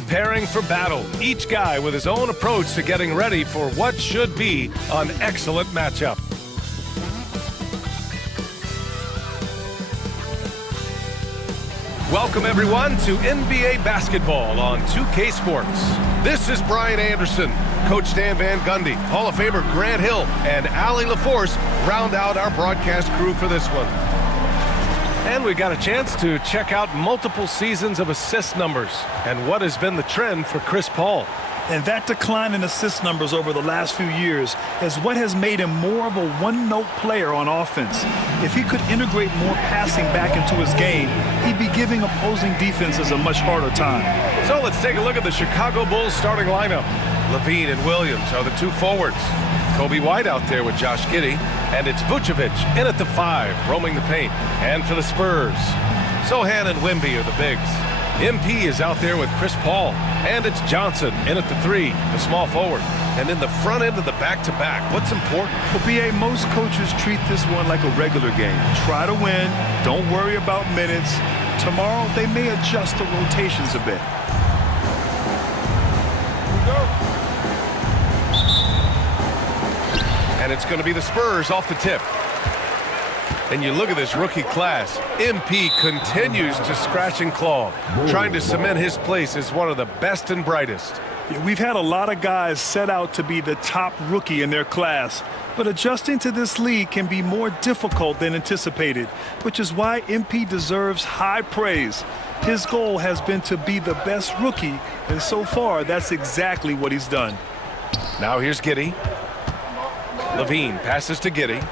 preparing for battle. Each guy with his own approach to getting ready for what should be an excellent matchup. Welcome everyone to NBA basketball on 2K Sports. This is Brian Anderson. Coach Stan Van Gundy, Hall of Famer Grant Hill, and Allie LaForce round out our broadcast crew for this one. And we got a chance to check out multiple seasons of assist numbers and what has been the trend for Chris Paul. And that decline in assist numbers over the last few years is what has made him more of a one-note player on offense. If he could integrate more passing back into his game, he'd be giving opposing defenses a much harder time. So let's take a look at the Chicago Bulls starting lineup. Levine and Williams are the two forwards. Kobe White out there with Josh Giddey, and it's Vucevic in at the 5, roaming the paint. And for the Spurs, Sohan and Wemby are the bigs. MP is out there with Chris Paul, and it's Johnson in at the 3, the small forward. And in the front end of the back-to-back, what's important? Well, B.A., most coaches treat this one like a regular game. Try to win, don't worry about minutes. Tomorrow, they may adjust the rotations a bit. And it's going to be the Spurs off the tip. And you look at this rookie class. MP continues to scratch and claw, trying to cement his place as one of the best and brightest. Yeah, we've had a lot of guys set out to be the top rookie in their class, but adjusting to this league can be more difficult than anticipated, which is why MP deserves high praise. His goal has been to be the best rookie, and so far, that's exactly what he's done. Now here's Giddey. Levine passes to Giddey.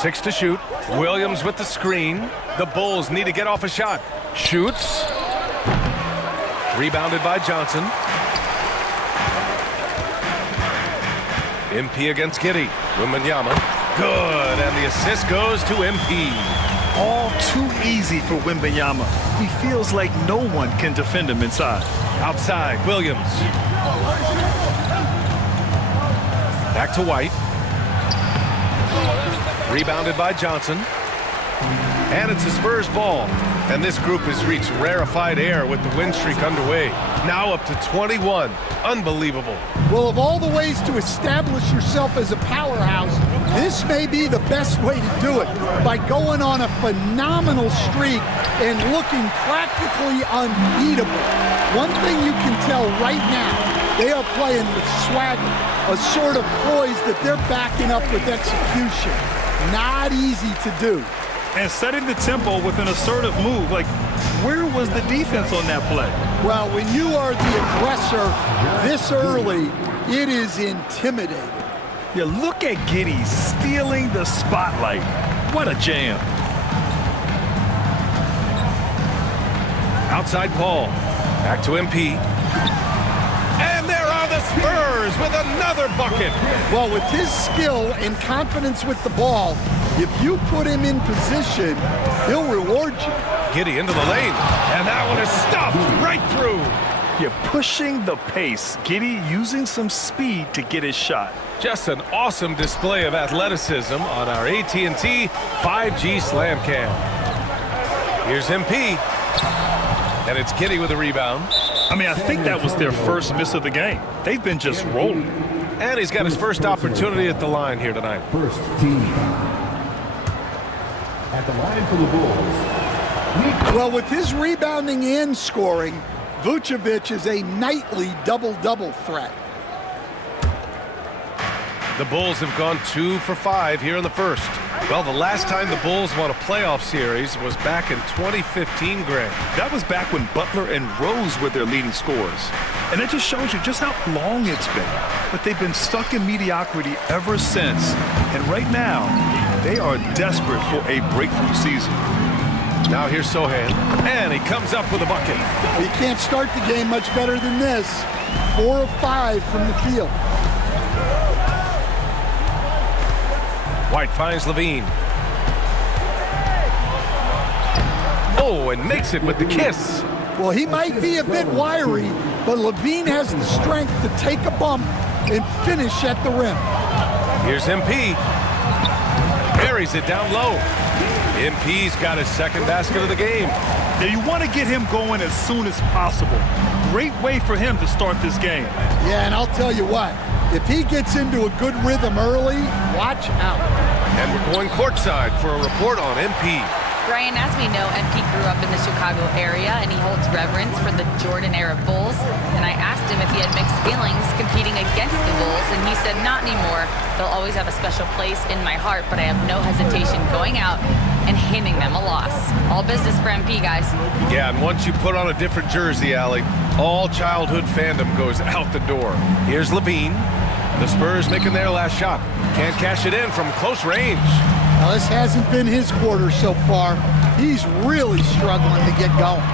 Six to shoot. Williams with the screen. The Bulls need to get off a shot. Shoots. Rebounded by Johnson. MP against Giddey. Wembanyama. Good. And the assist goes to MP. All too easy for Wembanyama. He feels like no one can defend him inside. Outside, Williams. Back to White. Rebounded by Johnson. And it's the Spurs ball. And this group has reached rarefied air with the win streak underway. Now up to 21. Unbelievable. Well, of all the ways to establish yourself as a powerhouse, this may be the best way to do it, by going on a phenomenal streak and looking practically unbeatable. One thing you can tell right now, they are playing with swagger, a sort of poise that they're backing up with execution. Not easy to do. And setting the tempo with an assertive move. Like, where was the defense on that play? Well, when you are the aggressor this early, it is intimidating. Yeah, look at Giddey stealing the spotlight. What a jam. Outside Paul. Back to MP. And there are the Spurs with another bucket. Well, with his skill and confidence with the ball, if you put him in position, he'll reward you. Giddey into the lane. And that one is stuffed right through. You're pushing the pace. Giddey using some speed to get his shot. Just an awesome display of athleticism on our AT&T 5G Slam Cam. Here's MP. And it's Giddey with a rebound. I mean, I think that was their first miss of the game. They've been just rolling. And he's got his first opportunity at the line here tonight. First team. At the line for the Bulls. Well, with his rebounding and scoring, Vucevic is a nightly double-double threat. The Bulls have gone 2 for 5 here in the first. Well, the last time the Bulls won a playoff series was back in 2015, Grant. That was back when Butler and Rose were their leading scorers. And it just shows you just how long it's been. But they've been stuck in mediocrity ever since. And right now, they are desperate for a breakthrough season. Now here's Sohan, and he comes up with a bucket. You can't start the game much better than this. 4 of 5 from the field. White finds Levine. Oh, and makes it with the kiss. Well, he might be a bit wiry, but Levine has the strength to take a bump and finish at the rim. Here's MP. Buries it down low. MP's got his second basket of the game. Now you want to get him going as soon as possible. Great way for him to start this game. Yeah, and I'll tell you what, if he gets into a good rhythm early, watch out. And we're going courtside for a report on MP. Brian, as we know, MP grew up in the Chicago area, and he holds reverence for the Jordan-era Bulls. And I asked him if he had mixed feelings competing against the Bulls, and he said, not anymore. They'll always have a special place in my heart, but I have no hesitation going out and handing them a loss. All business for MP, guys. Yeah, and once you put on a different jersey, Allie, all childhood fandom goes out the door. Here's Levine. The Spurs making their last shot. Can't cash it in from close range. Now, this hasn't been his quarter so far. He's really struggling to get going.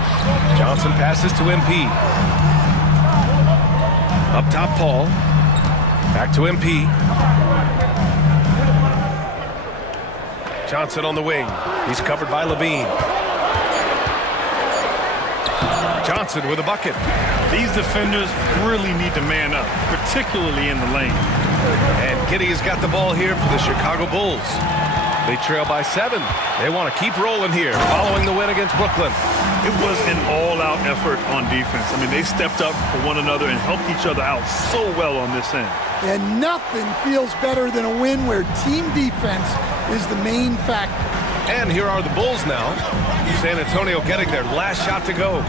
Johnson passes to MP. Up top, Paul. Back to MP. Johnson on the wing. He's covered by Levine. Johnson with a bucket. These defenders really need to man up, particularly in the lane. And Giddey has got the ball here for the Chicago Bulls. They trail by 7. They want to keep rolling here, following the win against Brooklyn. It was an all-out effort on defense. I mean, they stepped up for one another and helped each other out so well on this end. And nothing feels better than a win where team defense is the main factor. And here are the Bulls now. San Antonio getting their last shot to go.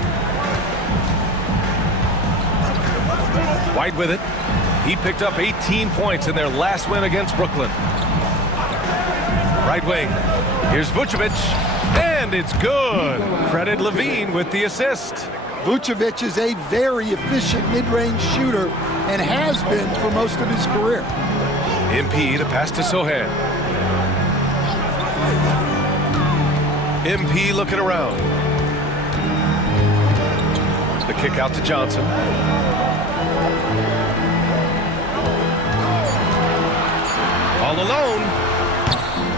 White with it. He picked up 18 points in their last win against Brooklyn. Right wing. Here's Vucevic. And it's good. Credit Levine with the assist. Vucevic is a very efficient mid-range shooter and has been for most of his career. MP to pass to Sohan. MP looking around. The kick out to Johnson. All alone.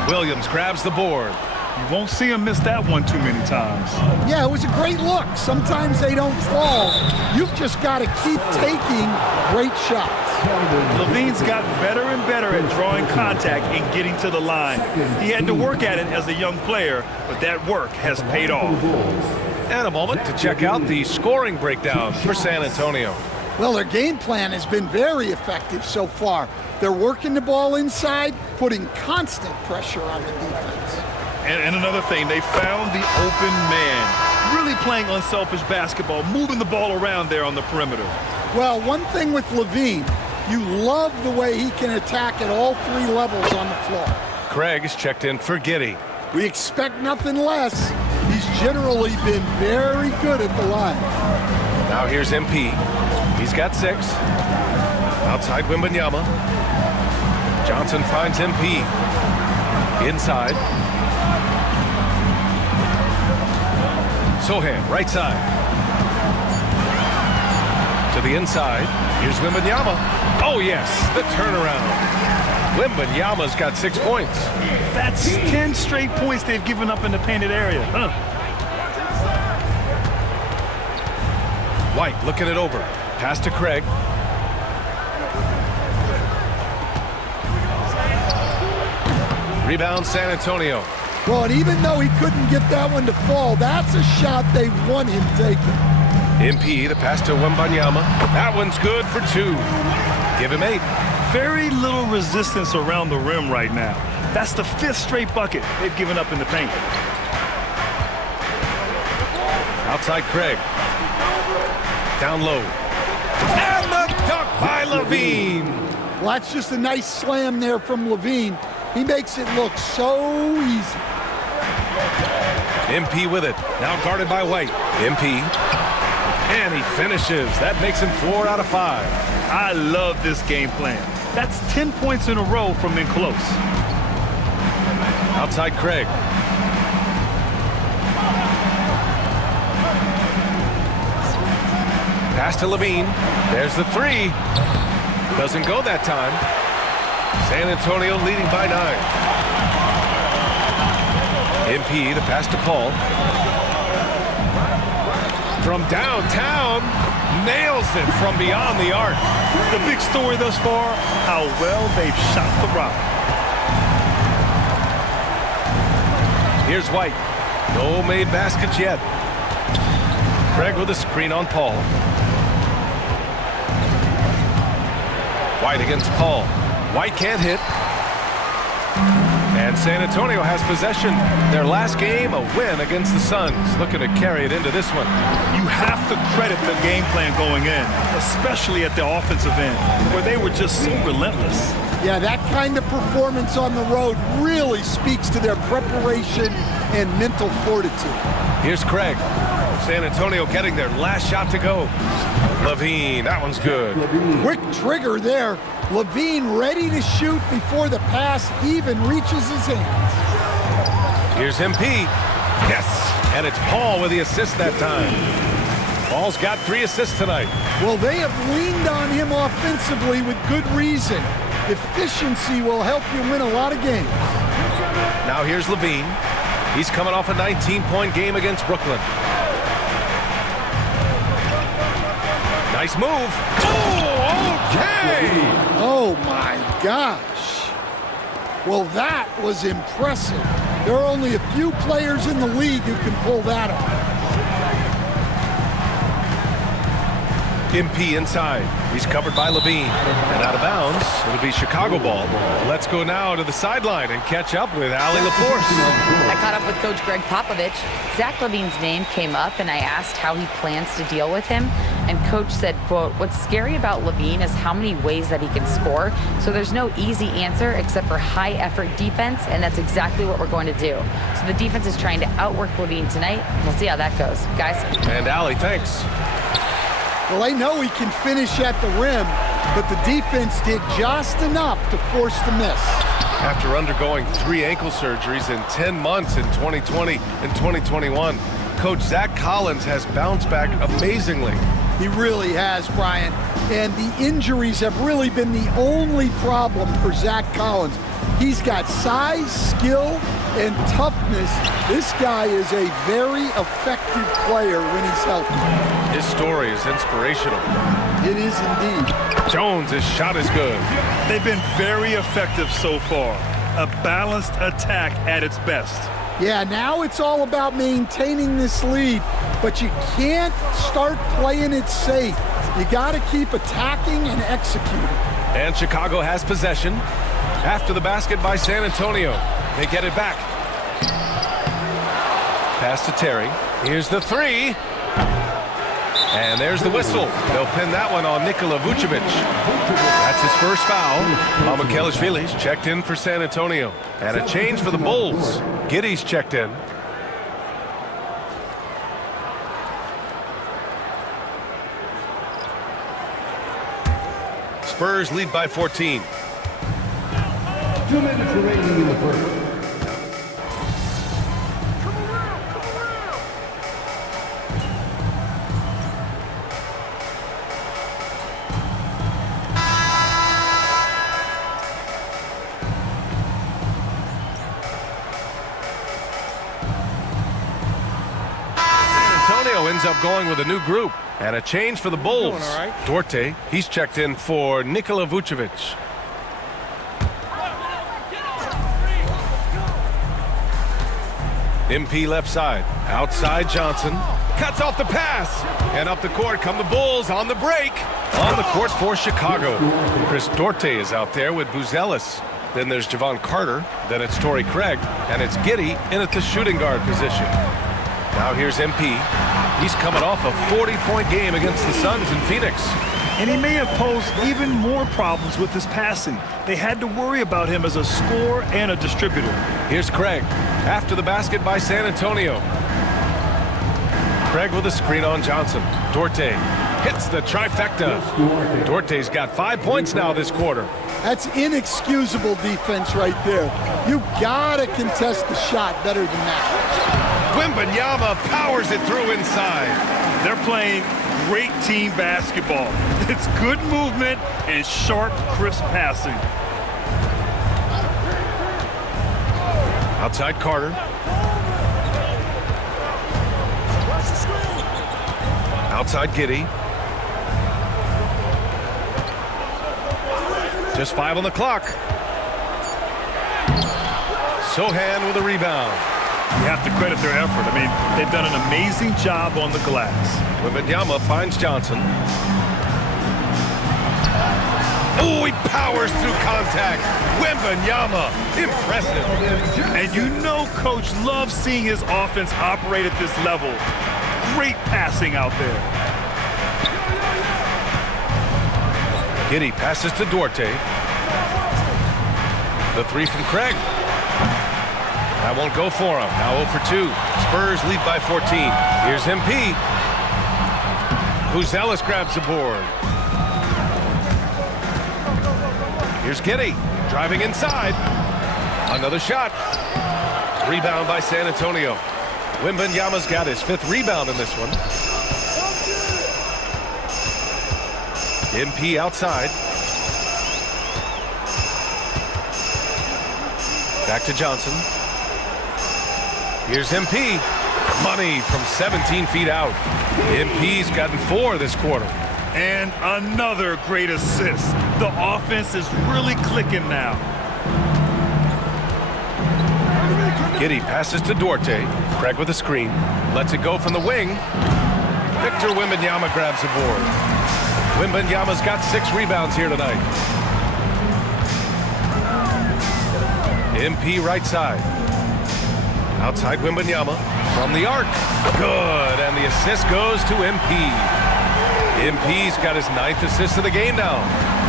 Williams grabs the board. You won't see him miss that one too many times. Yeah, it was a great look. Sometimes they don't fall. You've just got to keep taking great shots. Levine's got better and better at drawing contact and getting to the line. He had to work at it as a young player, but that work has paid off. And a moment to check out the scoring breakdown for San Antonio. Well, their game plan has been very effective so far. They're working the ball inside, putting constant pressure on the defense. And another thing, they found the open man. Really playing unselfish basketball, moving the ball around there on the perimeter. Well, one thing with Levine, you love the way he can attack at all 3 levels on the floor. Craig is checked in for Giddey. We expect nothing less. He's generally been very good at the line. Now here's MP. He's got 6. Outside Wembanyama. Johnson finds MP. Inside. Sohan, right side. To the inside. Here's Wembanyama. Oh, yes, the turnaround. Wembanyama's got 6 points. That's 10 straight points they've given up in the painted area. White looking it over. Pass to Craig. Rebound San Antonio. Well, and even though he couldn't get that one to fall, that's a shot they want him taking. MP, the pass to Wembanyama. That one's good for 2. Give him 8. Very little resistance around the rim right now. That's the 5th straight bucket they've given up in the paint. Outside Craig. Down low. And the dunk by Levine. Well, that's just a nice slam there from Levine. He makes it look so easy. MP with it. Now guarded by White. MP. And he finishes. That makes him 4 out of 5. I love this game plan. That's 10 points in a row from in close. Outside Craig. Pass to Levine. There's the 3. Doesn't go that time. San Antonio leading by 9. MP, the pass to Paul. From downtown, nails it from beyond the arc. The big story thus far, how well they've shot the rock. Here's White. No made baskets yet. Craig with a screen on Paul. White against Paul. White can't hit. And San Antonio has possession. Their last game, a win against the Suns. Looking to carry it into this one. You have to credit the game plan going in, especially at the offensive end, where they were just so relentless. Yeah, that kind of performance on the road really speaks to their preparation and mental fortitude. Here's Craig. San Antonio getting their last shot to go. LaVine, that one's good. Quick trigger there. LaVine ready to shoot before the pass even reaches his hands. Here's MP. Yes, and it's Paul with the assist that time. Paul's got 3 assists tonight. Well, they have leaned on him offensively with good reason. Efficiency will help you win a lot of games. Now here's LaVine. He's coming off a 19-point game against Brooklyn. Nice move. Oh, okay. Oh, my gosh. Well, that was impressive. There are only a few players in the league who can pull that off. MP inside. He's covered by LaVine. And out of bounds, it'll be Chicago ball. Let's go now to the sideline and catch up with Allie LaForce. I caught up with Coach Greg Popovich. Zach LaVine's name came up, and I asked how he plans to deal with him. And Coach said, quote, "What's scary about LaVine is how many ways that he can score. So there's no easy answer except for high-effort defense, and that's exactly what we're going to do. So the defense is trying to outwork LaVine tonight. We'll see how that goes. Guys." And Allie, thanks. Well, I know he can finish at the rim, but the defense did just enough to force the miss. After undergoing 3 ankle surgeries in 10 months in 2020 and 2021, Coach Zach Collins has bounced back amazingly. He really has, Brian. And the injuries have really been the only problem for Zach Collins. He's got size, skill, and toughness. This guy is a very effective player when he's healthy. His story is inspirational. It is indeed. Jones, his shot is good. They've been very effective so far. A balanced attack at its best. Yeah, now it's all about maintaining this lead, but you can't start playing it safe. You got to keep attacking and executing. And Chicago has possession. After the basket by San Antonio. They get it back. Pass to Terry. Here's the 3. And there's the whistle. They'll pin that one on Nikola Vucevic. That's his first foul. Mamukelashvili's checked in for San Antonio. And a change for the Bulls. Giddey's checked in. Spurs lead by 14. 2 minutes remaining in the first. Ends up going with a new group and a change for the Bulls. Duarte, he's checked in for Nikola Vucevic. MP left side, outside Johnson, cuts off the pass, and up the court come the Bulls on the break. On the court for Chicago. Chris Duarte is out there with Buzelis. Then there's Javon Carter, then it's Torrey Craig, and it's Giddey in at the shooting guard position. Now here's MP. He's coming off a 40-point game against the Suns in Phoenix. And he may have posed even more problems with his passing. They had to worry about him as a scorer and a distributor. Here's Craig. After the basket by San Antonio. Craig with a screen on Johnson. Duarte hits the trifecta. Duarte's got 5 points now this quarter. That's inexcusable defense right there. You gotta contest the shot better than that. Wembanyama powers it through inside. They're playing great team basketball. It's good movement and sharp, crisp passing. Outside Carter. Outside Giddey. Just 5 on the clock. Sohan with a rebound. You have to credit their effort. I mean, they've done an amazing job on the glass. Wembanyama finds Johnson. Oh, he powers through contact. Wembanyama, impressive. And you know Coach loves seeing his offense operate at this level. Great passing out there. Giddey passes to Duarte. The three from Craig. That won't go for him. Now 0 for 2. Spurs lead by 14. Here's MP. Buzelis grabs the board. Here's Giddey driving inside. Another shot. Rebound by San Antonio. Wembanyama's got his 5th rebound in this one. MP outside. Back to Johnson. Here's MP. Money from 17 feet out. MP's gotten 4 this quarter. And another great assist. The offense is really clicking now. Giddey passes to Duarte. Craig with a screen. Lets it go from the wing. Victor Wembanyama grabs the board. Wembanyama's got 6 rebounds here tonight. MP right side. Outside Wembanyama from the arc. Good, and the assist goes to MP. MP's got his 9th assist of the game now.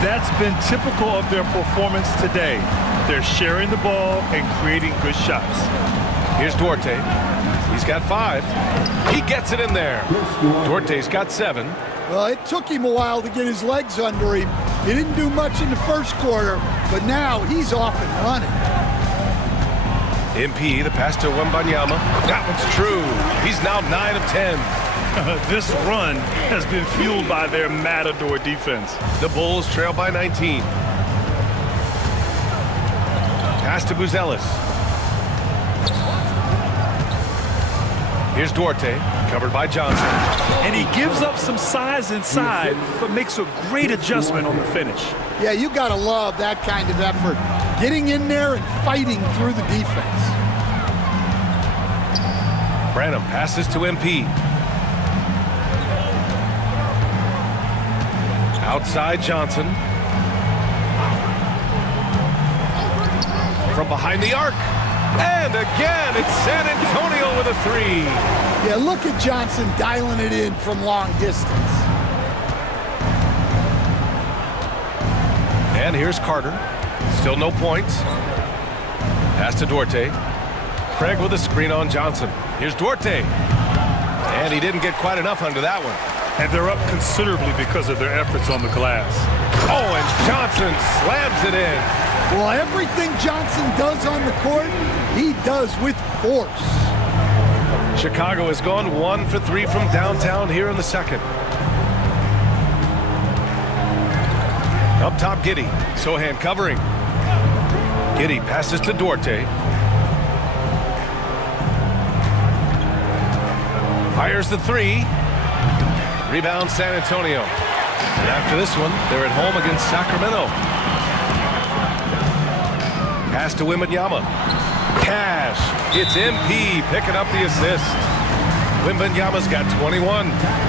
That's been typical of their performance today. They're sharing the ball and creating good shots. Here's Duarte. He's got 5. He gets it in there. Duarte's got 7. Well, it took him a while to get his legs under him. He didn't do much in the first quarter, but now he's off and running. MP, the pass to Wembanyama. That one's true. He's now 9 of 10. This run has been fueled by their Matador defense. The Bulls trail by 19. Pass to Buzelis. Here's Duarte, covered by Johnson. And he gives up some size inside, but makes a great adjustment on the finish. Yeah, you got to love that kind of effort. Getting in there and fighting through the defense. Branham passes to MP. Outside Johnson. From behind the arc. And again, it's San Antonio with a 3. Yeah, look at Johnson dialing it in from long distance. And here's Carter. Still no points. Pass to Duarte. Craig with a screen on Johnson. Here's Duarte. And he didn't get quite enough under that one. And they're up considerably because of their efforts on the glass. Oh, and Johnson slams it in. Well, everything Johnson does on the court, he does with force. Chicago has gone 1 for 3 from downtown here in the second. Up top, Giddey. Sohan covering. Giddey passes to Duarte. Fires the 3. Rebound San Antonio. And after this one, they're at home against Sacramento. Pass to Wembanyama. Cash. It's MP picking up the assist. Wembanyama's got 21.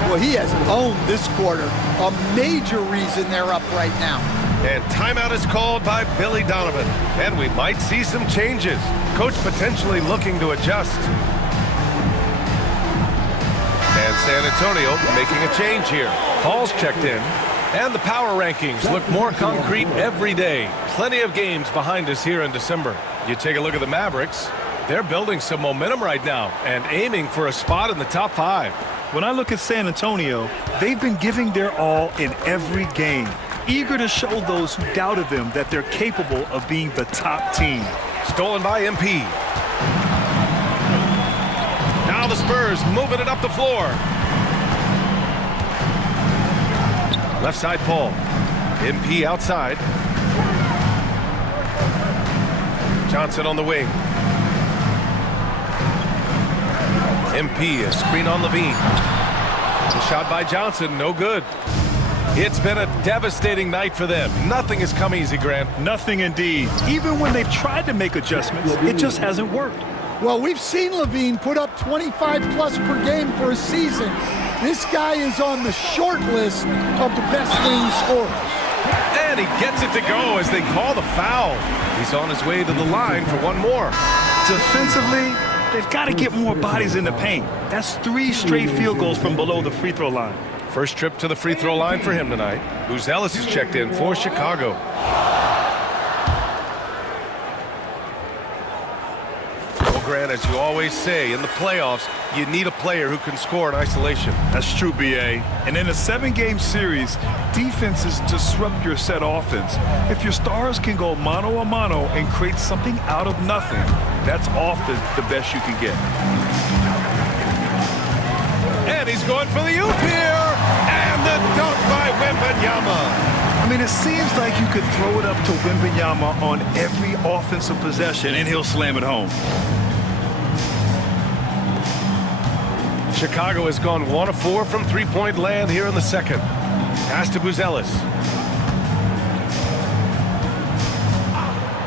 Well, he has owned this quarter. A major reason they're up right now. And timeout is called by Billy Donovan. And we might see some changes. Coach potentially looking to adjust. And San Antonio making a change here. Hall's checked in. And the power rankings look more concrete every day. Plenty of games behind us here in December. You take a look at the Mavericks. They're building some momentum right now and aiming for a spot in the top 5. When I look at San Antonio, they've been giving their all in every game, eager to show those who doubted them that they're capable of being the top team. Stolen by MP. Now the Spurs moving it up the floor. Left side Paul. MP outside. Johnson on the wing. MP, a screen on Levine. The shot by Johnson, no good. It's been a devastating night for them. Nothing has come easy, Grant. Nothing indeed. Even when they've tried to make adjustments, it just hasn't worked. Well, we've seen Levine put up 25+ per game for a season. This guy is on the short list of the best wing scorers. And he gets it to go as they call the foul. He's on his way to the line for one more. Defensively, they've got to get more bodies in the paint. That's 3 straight field goals from below the free throw line. First trip to the free throw line for him tonight. Buzelis is checked in for Chicago. Well, Grant, as you always say, in the playoffs, you need a player who can score in isolation. That's true, B.A. And in a 7-game series, defenses disrupt your set offense. If your stars can go mano-a-mano and create something out of nothing, that's often the best you can get. And he's going for the oop here. And the dunk by Wembanyama. I mean, it seems like you could throw it up to Wembanyama on every offensive possession, and he'll slam it home. Chicago has gone 1 of 4 from three-point land here in the second. Pass to Buzelis.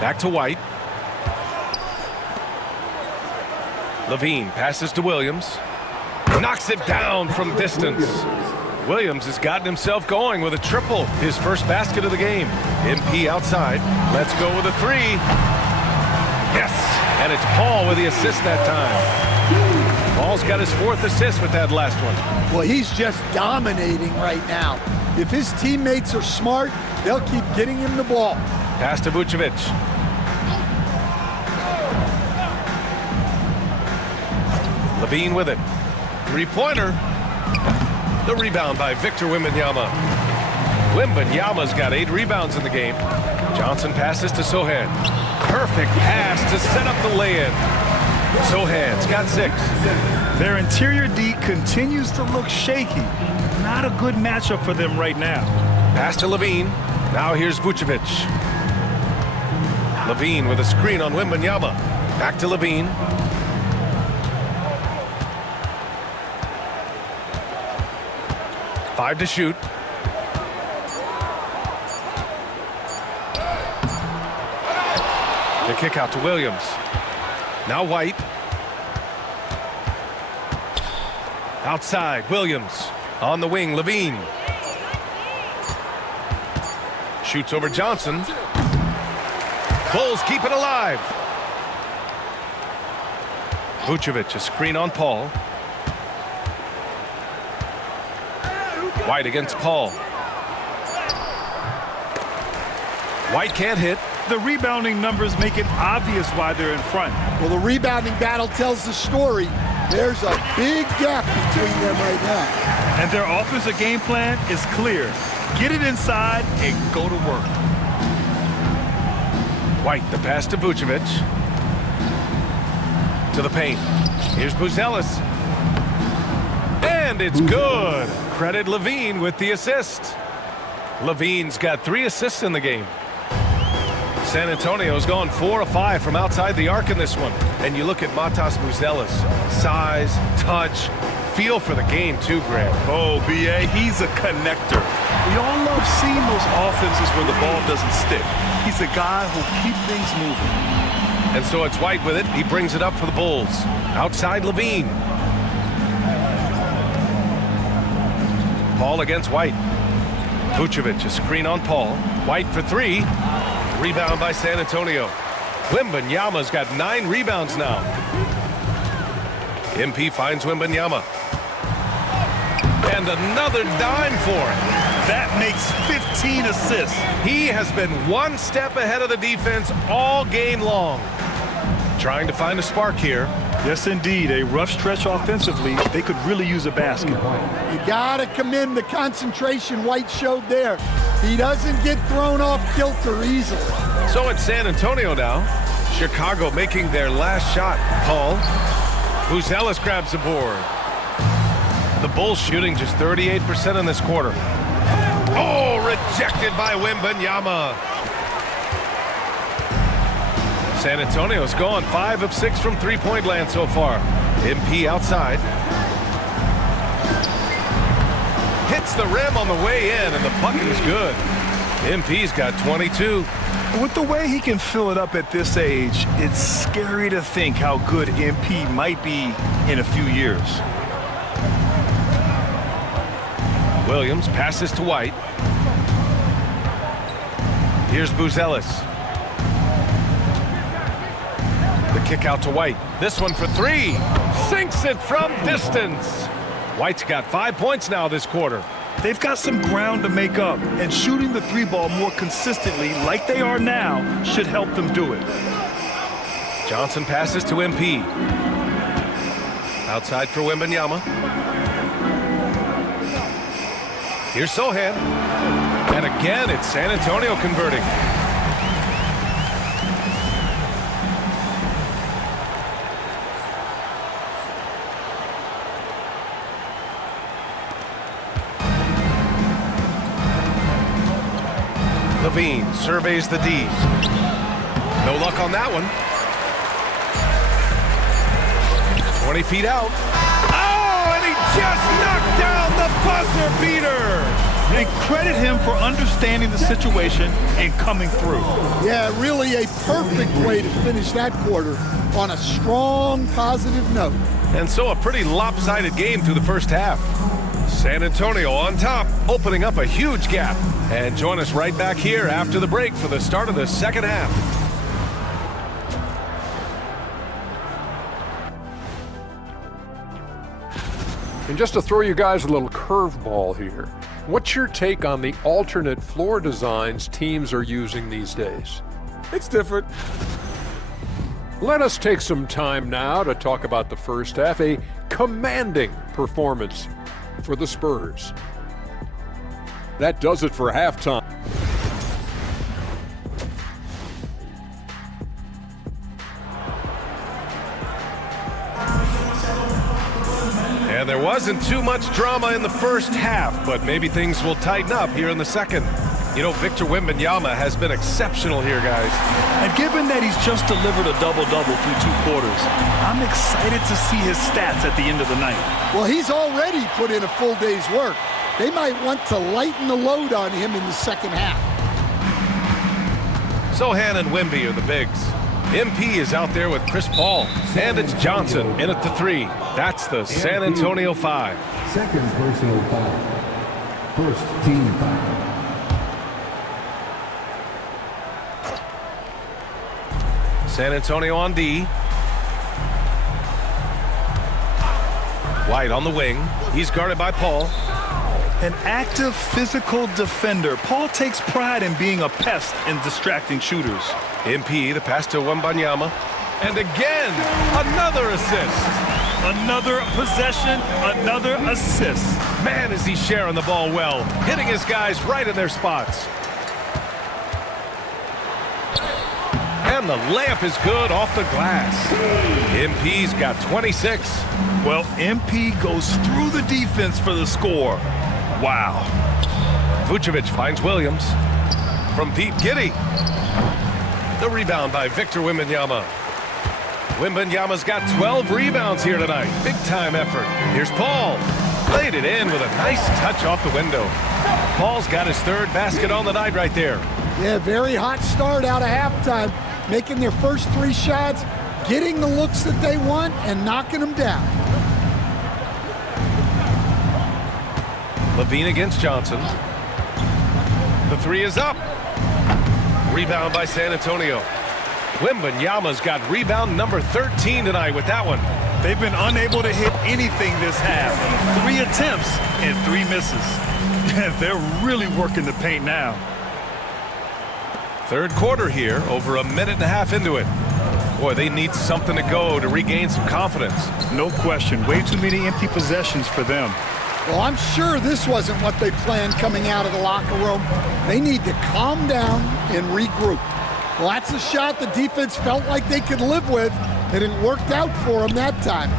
Back to White. Levine passes to Williams. Knocks it down from distance. Williams has gotten himself going with a triple. His first basket of the game. MP outside. Let's go with a 3. Yes! And it's Paul with the assist that time. Paul's got his 4th assist with that last one. Well, he's just dominating right now. If his teammates are smart, they'll keep getting him the ball. Pass to Vucevic. Levine with it. 3-pointer. The rebound by Victor Wembanyama. Wembanyama's got 8 rebounds in the game. Johnson passes to Sohan. Perfect pass to set up the lay-in. Sohan's got 6. Their interior D continues to look shaky. Not a good matchup for them right now. Pass to Levine. Now here's Vucevic. Levine with a screen on Wembanyama. Back to Levine. Five to shoot. The kick out to Williams. Now White. Outside, Williams. On the wing, Levine. Shoots over Johnson. Bulls keep it alive. Vucevic, a screen on Paul. White against Paul. White can't hit. The rebounding numbers make it obvious why they're in front. Well, the rebounding battle tells the story. There's a big gap between them right now. And their offensive game plan is clear. Get it inside and go to work. White, the pass to Vucevic. To the paint. Here's Buzelis. And it's good. Credit Levine with the assist. Levine's got 3 assists in the game. San Antonio's gone 4 of 5 from outside the arc in this one. And you look at Matas Buzelis. Size, touch, feel for the game too, Grant. Oh, B.A., he's a connector. We all love seeing those offenses where the ball doesn't stick. He's a guy who'll keep things moving. And so it's White with it. He brings it up for the Bulls. Outside Levine. Paul against White. Vucevic, a screen on Paul. White for 3. Rebound by San Antonio. Wembanyama's got 9 rebounds now. MP finds Wembanyama. And another dime for him. That makes 15 assists. He has been one step ahead of the defense all game long. Trying to find a spark here. Yes, indeed. A rough stretch offensively. They could really use a basket. You got to commend the concentration White showed there. He doesn't get thrown off kilter easily. So it's San Antonio now. Chicago making their last shot. Paul. Buzelis grabs the board. The Bulls shooting just 38% in this quarter. Oh, rejected by Wembanyama. San Antonio's gone 5 of 6 from three-point land so far. MP outside. Hits the rim on the way in, and the bucket is good. MP's got 22. With the way he can fill it up at this age, it's scary to think how good MP might be in a few years. Williams passes to White. Here's Buzelis. The kick out to White. This one for three. Sinks it from distance. White's got 5 points now this quarter. They've got some ground to make up, and shooting the three ball more consistently like they are now should help them do it. Johnson passes to MP. Outside for Wembanyama. Here's Sochan. And again, it's San Antonio converting. Levine surveys the D. No luck on that one. 20 feet out. Oh, and he just knocked down the buzzer beater. And credit him for understanding the situation and coming through. Yeah, really a perfect way to finish that quarter on a strong, positive note. And so a pretty lopsided game through the first half. San Antonio on top, opening up a huge gap. And join us right back here after the break for the start of the second half. And just to throw you guys a little curveball here, what's your take on the alternate floor designs teams are using these days? It's different. Let us take some time now to talk about the first half, a commanding performance for the Spurs. That does it for halftime. And there wasn't too much drama in the first half, but maybe things will tighten up here in the second. You know, Victor Wembanyama has been exceptional here, guys. And given that he's just delivered a double-double through 2 quarters, I'm excited to see his stats at the end of the night. Well, he's already put in a full day's work. They might want to lighten the load on him in the second half. Sochan and Wemby are the bigs. MP is out there with Chris Paul. And it's Johnson in at the 3. That's the San Antonio 5. Second personal foul. First team foul. San Antonio on D. White on the wing. He's guarded by Paul. An active physical defender, Paul takes pride in being a pest and distracting shooters. MP, the pass to Wembanyama. And again, another assist. Another possession, another assist. Man, is he sharing the ball well, hitting his guys right in their spots. And the layup is good off the glass. MP's got 26. Well, MP goes through the defense for the score. Wow. Vucevic finds Williams. From Pete Giddy. The rebound by Victor Wembanyama. Wembanyama's got 12 rebounds here tonight. Big time effort. Here's Paul. Laid it in with a nice touch off the window. Paul's got his 3rd basket on the night right there. Yeah, very hot start out of halftime. Making their first 3 shots, getting the looks that they want, and knocking them down. Levine against Johnson. The 3 is up. Rebound by San Antonio. Wembanyama's got rebound number 13 tonight with that one. They've been unable to hit anything this half. 3 attempts and 3 misses. They're really working the paint now. 3rd quarter here, over a minute and a half into it. Boy, they need something to go to regain some confidence. No question. Way too many empty possessions for them. Well, I'm sure this wasn't what they planned coming out of the locker room. They need to calm down and regroup. Well, that's a shot the defense felt like they could live with, and it worked out for them that time.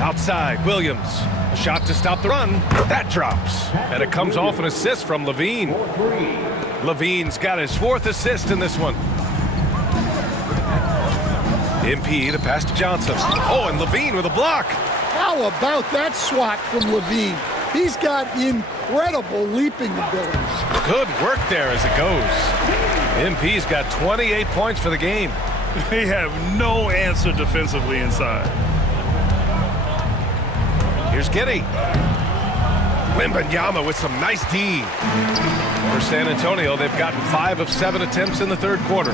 Outside, Williams. A shot to stop the run. That drops. And it comes off an assist from Levine. Levine's got his 4th assist in this one. MP, the pass to Johnson. Oh, and Levine with a block. How about that swat from Levine? He's got incredible incredible leaping abilities. Good work there as it goes. MP's got 28 points for the game. They have no answer defensively inside. Here's Giddey. Wembanyama with some nice D. For San Antonio, they've gotten 5 of 7 attempts in the third quarter.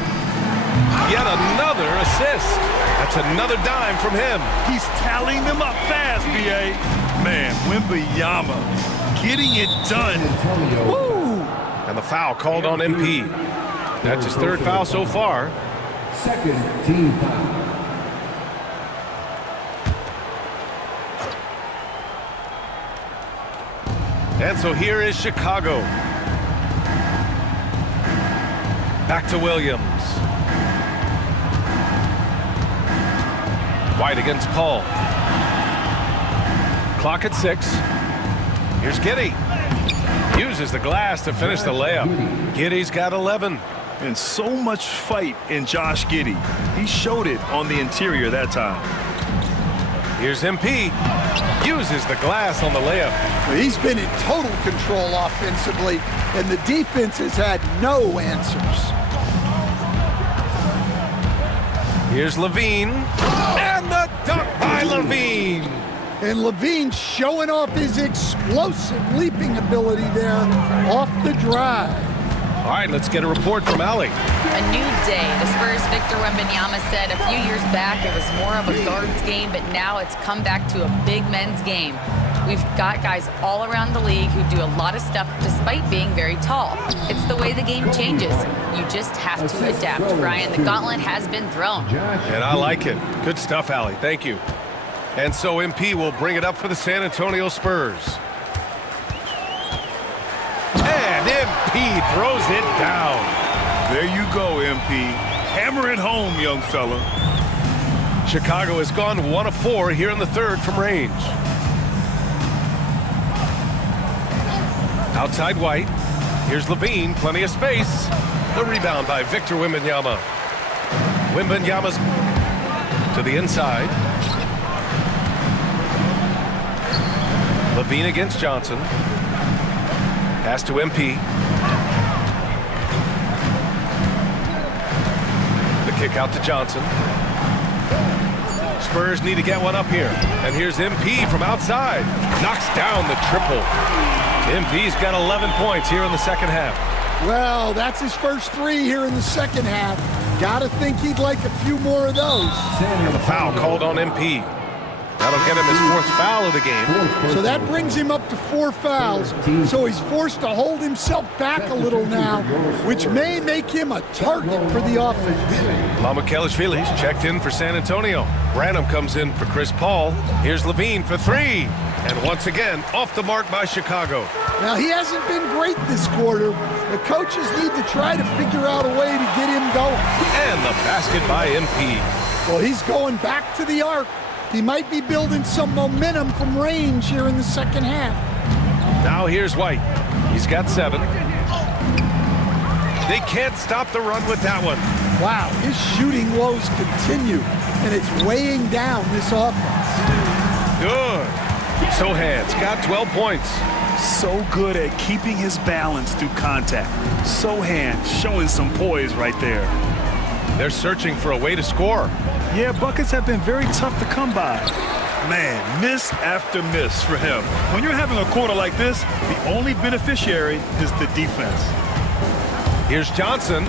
Yet another assist. That's another dime from him. He's tallying them up fast, B.A. Man, Wembanyama getting it done. Woo! And the foul called on MP. That's his third foul so far. Second team foul. And so here is Chicago. Back to Williams. White against Paul. Clock at 6. Here's Giddey. Uses the glass to finish the layup. Giddey's got 11. And so much fight in Josh Giddey. He showed it on the interior that time. Here's MP. Uses the glass on the layup. He's been in total control offensively, and the defense has had no answers. Here's Levine. And the dunk by Levine. And Levine showing off his explosive leaping ability there off the drive. All right, let's get a report from Allie. A new day. The Spurs' Victor Wembanyama said a few years back it was more of a guards game, but now it's come back to a big men's game. We've got guys all around the league who do a lot of stuff despite being very tall. It's the way the game changes. You just have to adapt. Ryan, the gauntlet has been thrown. And I like it. Good stuff, Allie. Thank you. And so MP will bring it up for the San Antonio Spurs. And MP throws it down. There you go, MP. Hammer it home, young fella. Chicago has gone 1 of 4 here in the third from range. Outside White. Here's Levine. Plenty of space. The rebound by Victor Wembanyama. Wembanyama's to the inside. Levine against Johnson. Pass to MP. The kick out to Johnson. Spurs need to get one up here. And here's MP from outside. Knocks down the triple. MP's got 11 points here in the second half. Well, that's his first 3 here in the second half. Gotta think he'd like a few more of those. And the foul called on MP. That'll get him his 4th foul of the game. So that brings him up to 4 fouls. So he's forced to hold himself back a little now, which may make him a target for the offense. Mamukelashvili's checked in for San Antonio. Branham comes in for Chris Paul. Here's Levine for 3. And once again, off the mark by Chicago. Now, he hasn't been great this quarter. The coaches need to try to figure out a way to get him going. And the basket by MP. Well, he's going back to the arc. He might be building some momentum from range here in the second half. Now here's White. He's got 7. They can't stop the run with that one. Wow, his shooting woes continue, and it's weighing down this offense. Good. Sohan's got 12 points. So good at keeping his balance through contact. Sohan showing some poise right there. They're searching for a way to score. Yeah, buckets have been very tough to come by. Man, miss after miss for him. When you're having a quarter like this, the only beneficiary is the defense. Here's Johnson.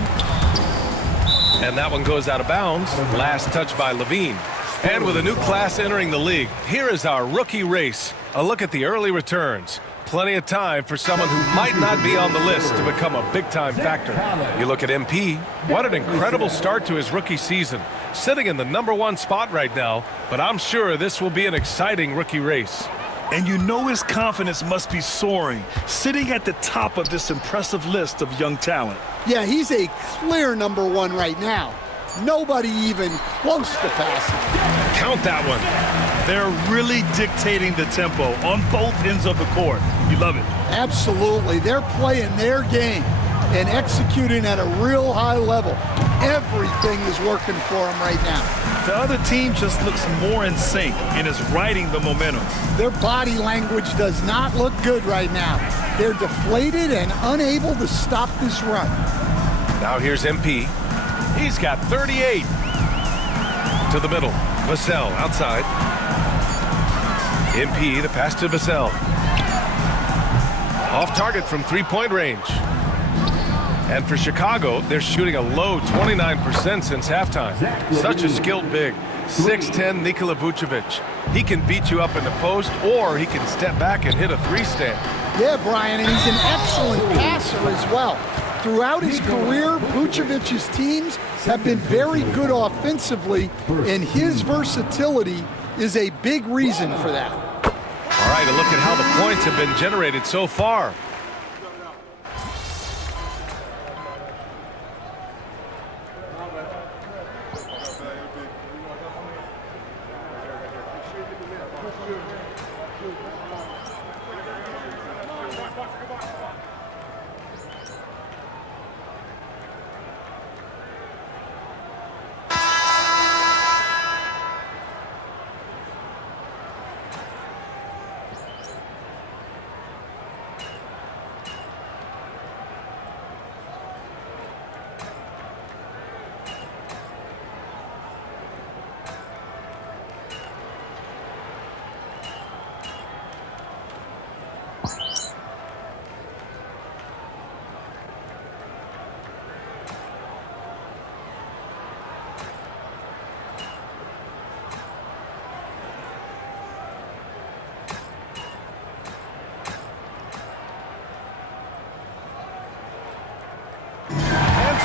And that one goes out of bounds. Last touch by Levine. And with a new class entering the league, here is our rookie race. A look at the early returns. Plenty of time for someone who might not be on the list to become a big-time factor. You look at MP. What an incredible start to his rookie season. Sitting in the #1 spot right now, but I'm sure this will be an exciting rookie race. And you know his confidence must be soaring, sitting at the top of this impressive list of young talent. Yeah, he's a clear #1 right now. Nobody even close to passing. Count that one. They're really dictating the tempo on both ends of the court. You love it. Absolutely. They're playing their game and executing at a real high level. Everything is working for them right now. The other team just looks more in sync and is riding the momentum. Their body language does not look good right now. They're deflated and unable to stop this run. Now here's MP. He's got 38. To the middle. Vassell outside. MP, the pass to Vassell. Off target from three-point range. And for Chicago, they're shooting a low 29% since halftime. Such a skilled big. 6'10" Nikola Vucevic. He can beat you up in the post, or he can step back and hit a three-stand. Yeah, Brian, and he's an excellent passer as well. Throughout his career, Vucevic's teams have been very good offensively, and his versatility is a big reason for that. All right, a look at how the points have been generated so far.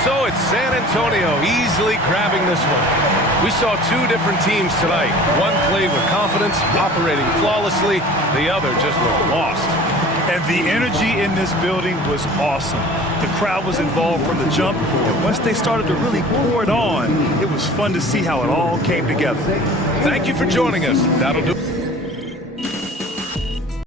So it's San Antonio easily grabbing this one. We saw two different teams tonight. One played with confidence, operating flawlessly. The other just looked lost. And the energy in this building was awesome. The crowd was involved from the jump, and once they started to really pour it on, it was fun to see how it all came together. Thank you for joining us. That'll do.